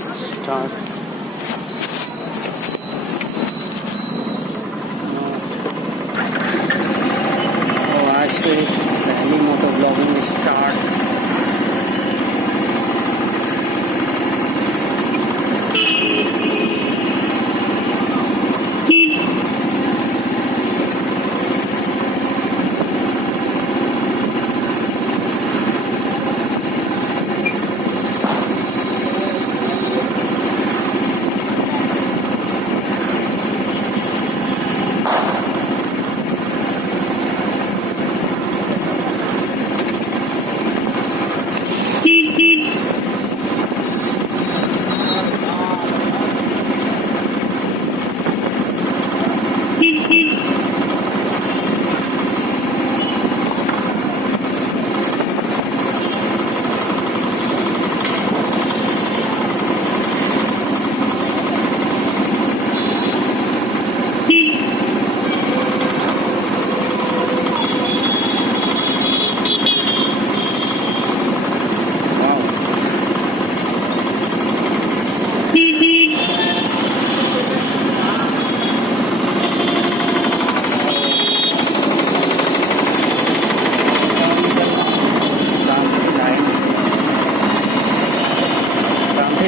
Start. तो आज से पहली मोटो ब्लॉगिंग स्टार्ट।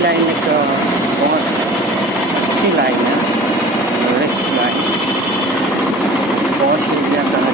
लाइन एक बहुत अच्छी लाइन है, रिच लाइन, बहुत एरिया का है।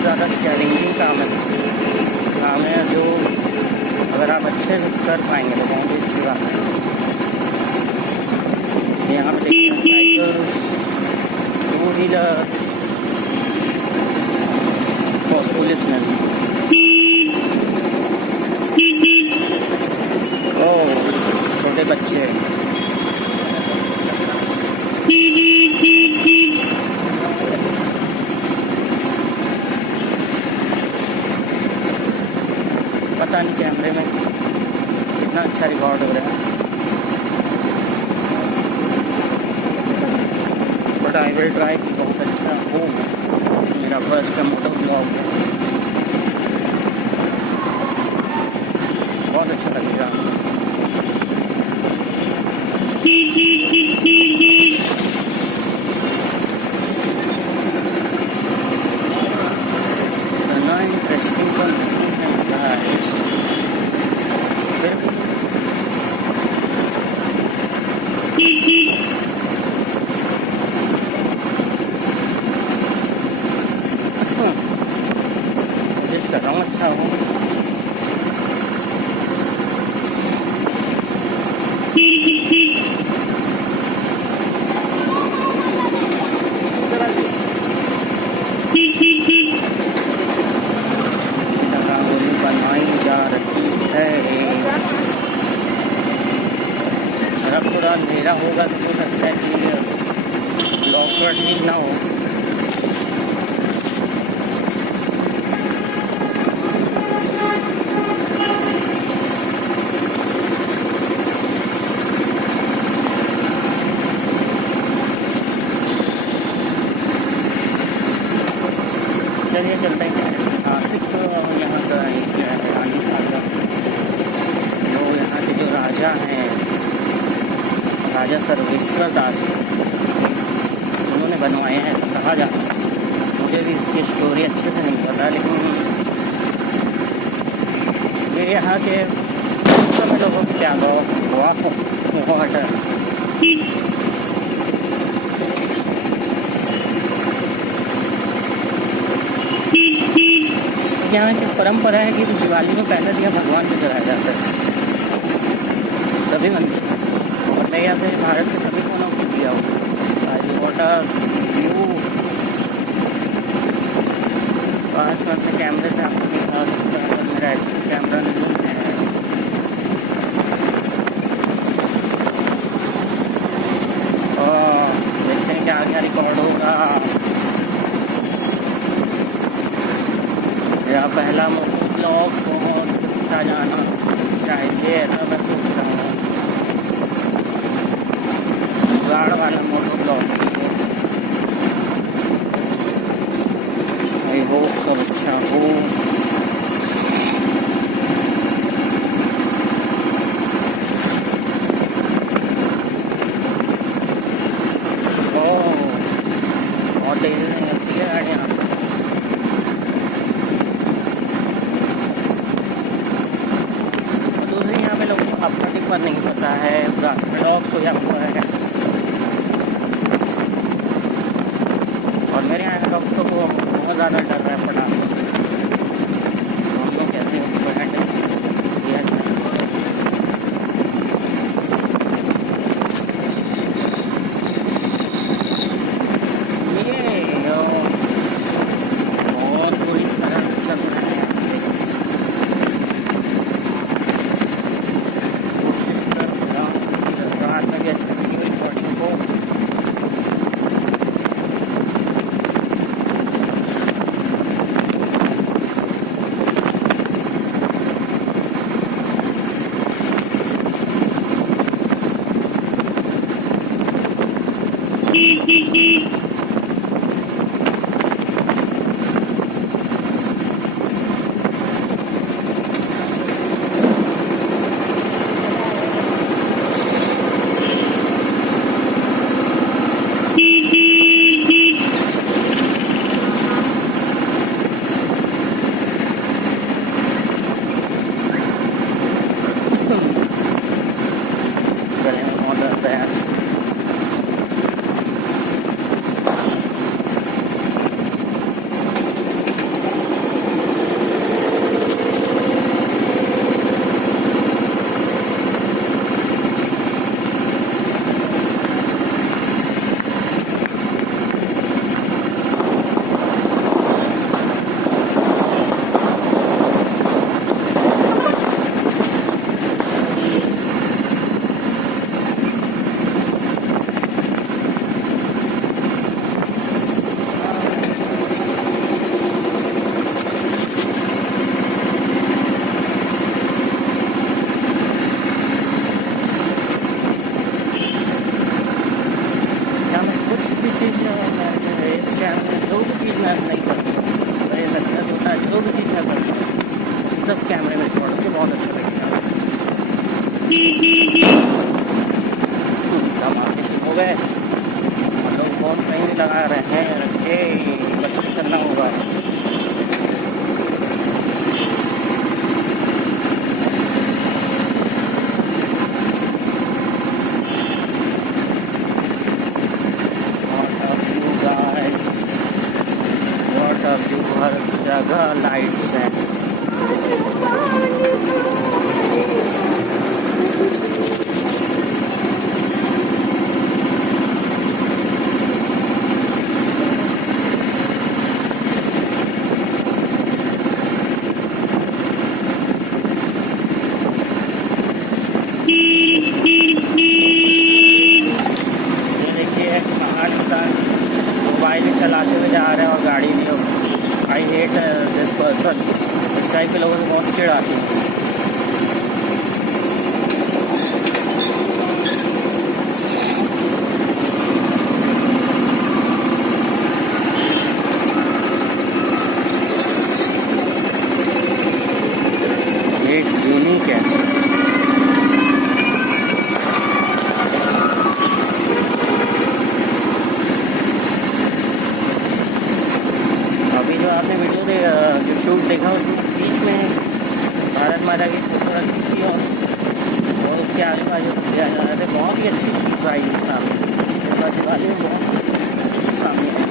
बहुत ज़्यादा चैलेंजिंग काम है जो अगर आप अच्छे से कर पाएंगे तो बहुत ही अच्छी बात है। यहाँ पे देखते हैं साइकिल्स, टू व्हीलर्स, पुलिस में छोटे बच्चे पता नहीं कैमरे में कितना अच्छा रिकॉर्ड हो रहा है, बट आई विल ट्राई कि बहुत अच्छा हो। मेरा फर्स्ट का मोटो ब्लॉग है, बहुत अच्छा लगेगा। इंटरेस्टिंग तो नहीं है गाइस, फिर भी कोशिश कर रहा हूँ अच्छा हो। बनाई जा रही है, अब थोड़ा अंधेरा होगा तो मुझे लगता है कि ब्लॉग पर ठीक ना हो। चलिए चलते हैं नासिक। तो यहाँ का रानी सागर, जो यहाँ के जो राजा हैं, राजा सर्वेश्वर दास, उन्होंने बनवाए हैं कहा जाता है। मुझे भी इसकी स्टोरी अच्छे से नहीं पता, लेकिन ये यहाँ के सब लोगों की क्या वाटर यहाँ की परंपरा है कि दिवाली में पहले दिया भगवान को जलाया जाता है सभी मंदिर, और मैं यहाँ पे भारत के सभी कोनों को दिया हूँ। वाटर व्यू 5 मिनट में कैमरे से आपको दिखा सकता है, मेरा एक्चुअल कैमरा नहीं है। देखते हैं क्या क्या रिकॉर्ड होगा। मेरा पहला मोटो ब्लॉग बहुत अच्छा जाना चाहिए, ऐसा मैं सोच रहा हूँ। गाड़ वाला मोटो ब्लॉग, आई होप सब अच्छा हो। बहुत तेज़ी से चलती है गाड़ियाँ। अपना टिप्पर नहीं पता है, रास्ता डॉग सोया हुआ है, और मेरे यहाँ डॉग तो बहुत ज़्यादा डर रहा है पटा। हम लोग कहते हैं कि हैंडल किया जाए। ये बहुत बुरी तरह चल रहा है। मतलब कैमरे में रिकॉर्ड होगी, बहुत अच्छा लगेगा। धमाके शुरू हो गए, हम लोग फोन कहीं नहीं लगा रहे हैं, रख के बच्चे करना होगा। हर जगह लाइट्स हैं। ये देखिए मोबाइल चलाते हुए जा रहे हैं और गाड़ी भी। आई हेट दिस पर्सन, इस टाइप के लोगों से बहुत चिढ़ आती है। एक यूनिक है। अभी जो आपने वीडियो जो शूट देखा उसमें बीच में भारत माता की फोटो रखी थी और उसके आगे बाजू दिया जा रहे थे। बहुत ही अच्छी चीज़ आई सामने, दिवाली में बहुत अच्छी चीज़ सामने आई।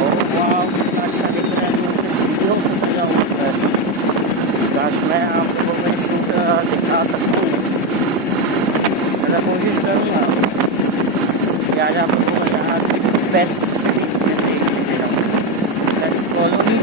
और वहाँ कितना अच्छा दिख रहा है, वीडियो से सजा हुआ है। बस मैं आप लोगों को शूट दिखा सकता हूँ, मैं कोशिश करूँगा कि आज आप लोगों को यहाँ बेस्ट कॉलोनी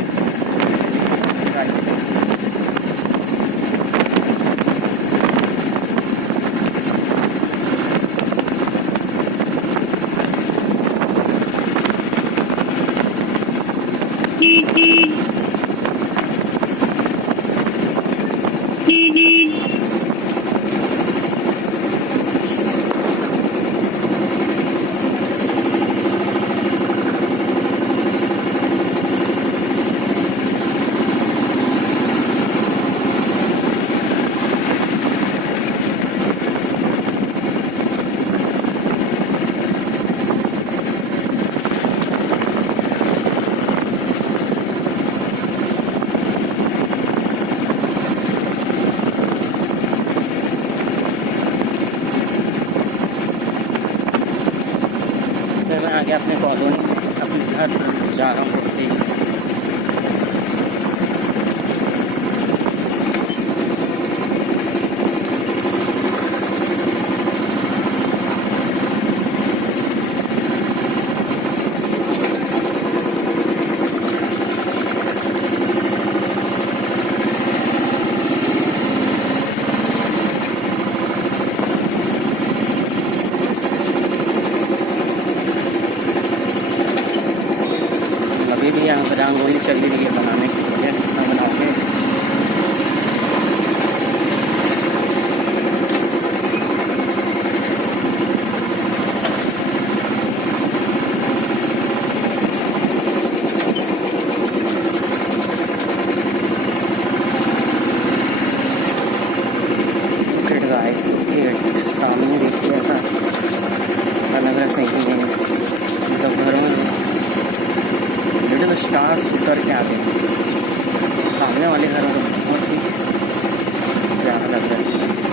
मैं आगे अपने कॉलोनी अपने घर जा रहा हूँ तेजी से। अभी भी यहाँ पर रंगोली चल रही है बनाने की, बनाओगे। सामने देखिए ऐसा अलग अलग सही है, मतलब घरों में लिटिल स्टार्स उतर के आते हैं। सामने वाले घरों में बहुत ही प्यारा लग रहा है।